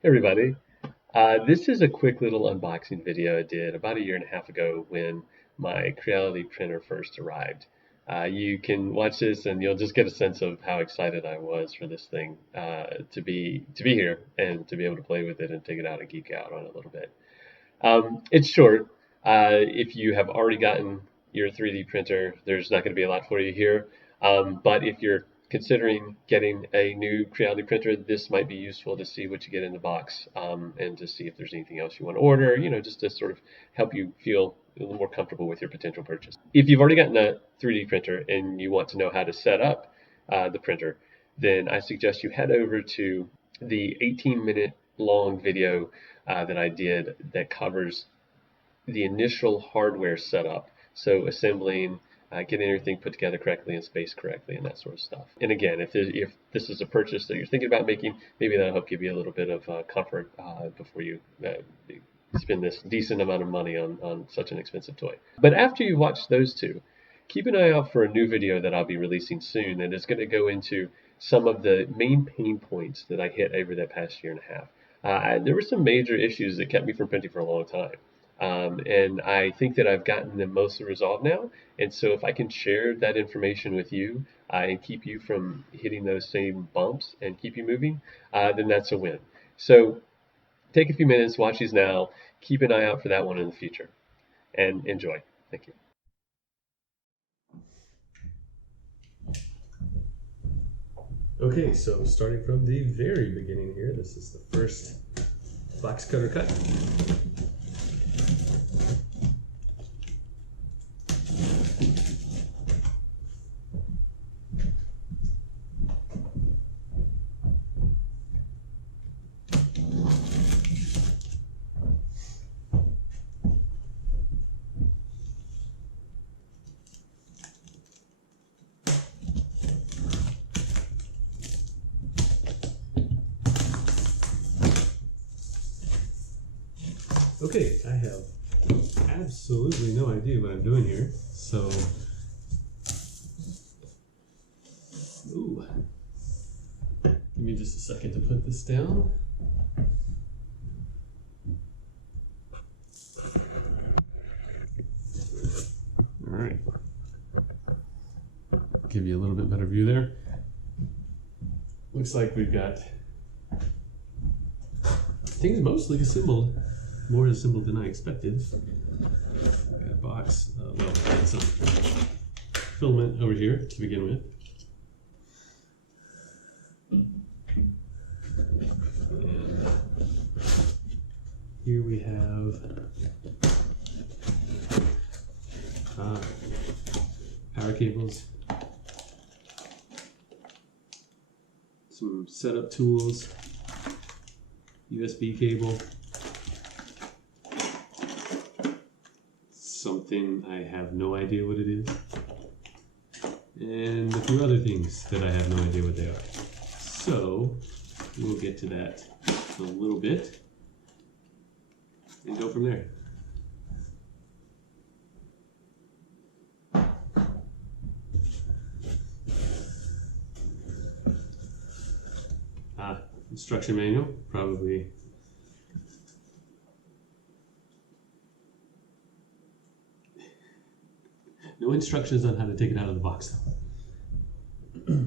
Hey everybody. This is a quick little unboxing video I did about a year and a half ago when my Creality printer first arrived. You can watch this and you'll just get a sense of how excited I was for this thing to be here and to be able to play with it and take it out and geek out on it a little bit. It's short. If you have already gotten your 3D printer, there's not going to be a lot for you here. But if you're considering getting a new Creality printer, this might be useful to see what you get in the box and to see if there's anything else you want to order, just to sort of help you feel a little more comfortable with your potential purchase. If you've already gotten a 3D printer and you want to know how to set up the printer, then I suggest you head over to the 18-minute long video that I did that covers the initial hardware setup. So assembling, getting everything put together correctly and spaced correctly and that sort of stuff. And again, if this is a purchase that you're thinking about making, maybe that'll help give you a little bit of comfort before you spend this decent amount of money on such an expensive toy. But after you watch those two, keep an eye out for a new video that I'll be releasing soon, and it's going to go into some of the main pain points that I hit over that past year and a half. There were some major issues that kept me from printing for a long time. And I think that I've gotten them mostly resolved now. And so if I can share that information with you and keep you from hitting those same bumps and keep you moving, then that's a win. So take a few minutes, watch these now, keep an eye out for that one in the future, and enjoy. Thank you. Okay, so starting from the very beginning here, this is the first box cutter cut. Okay, I have absolutely no idea what I'm doing here, so give me just a second to put this down. All right, give you a little bit better view there. Looks like we've got things mostly assembled. More assembled than I expected. Got a box, well, got some filament over here to begin with. And here we have power cables, some setup tools, USB cable, something I have no idea what it is, and a few other things that I have no idea what they are. So we'll get to that in a little bit and go from there. Instruction manual, probably no instructions on how to take it out of the box though.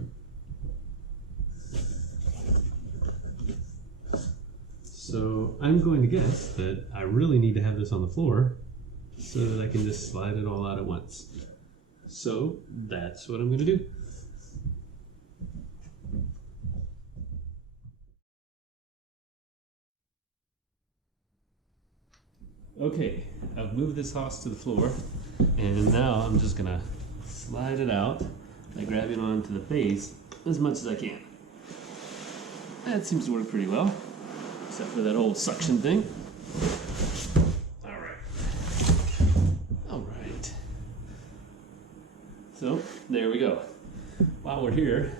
So I'm going to guess that I really need to have this on the floor so that I can just slide it all out at once. So that's what I'm going to do. Okay, I've moved this house to the floor, and now I'm just gonna slide it out by grabbing onto the base as much as I can. That seems to work pretty well, except for that old suction thing. Alright. So, there we go. While we're here,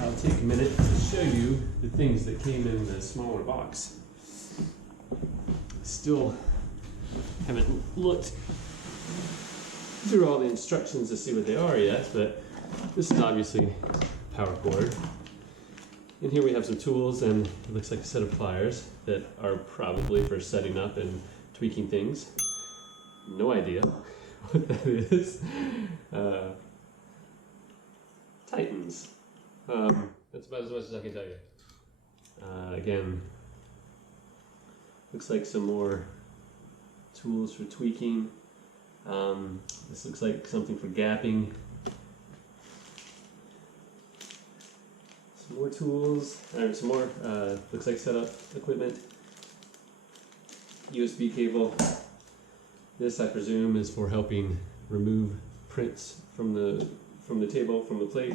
I'll take a minute to show you the things that came in the smaller box. Still haven't looked through all the instructions to see what they are yet, but this is obviously power cord. In here we have some tools, and it looks like a set of pliers that are probably for setting up and tweaking things. No idea what that is. Titans. That's about as much as I can tell you. Again, looks like some more tools for tweaking. This looks like something for gapping. Some more tools, some more, looks like setup equipment. USB cable. This, I presume, is for helping remove prints from the table, from the plate.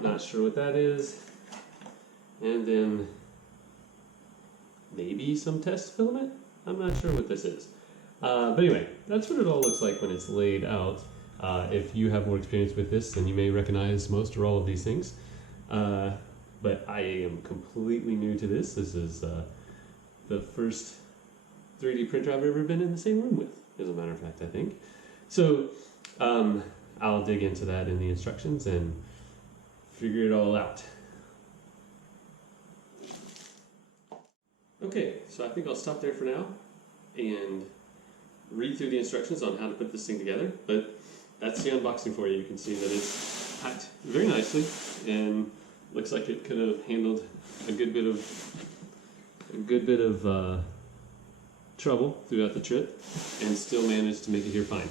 Not sure what that is. And then maybe some test filament? I'm not sure what this is. But anyway, that's what it all looks like when it's laid out. If you have more experience with this, then you may recognize most or all of these things. But I am completely new to this. This is the first 3D printer I've ever been in the same room with, as a matter of fact, I think. So I'll dig into that in the instructions and figure it all out. Okay, so I think I'll stop there for now and read through the instructions on how to put this thing together. But that's the unboxing for you. You can see that it's packed very nicely and looks like it could have handled a good bit of trouble throughout the trip and still managed to make it here fine.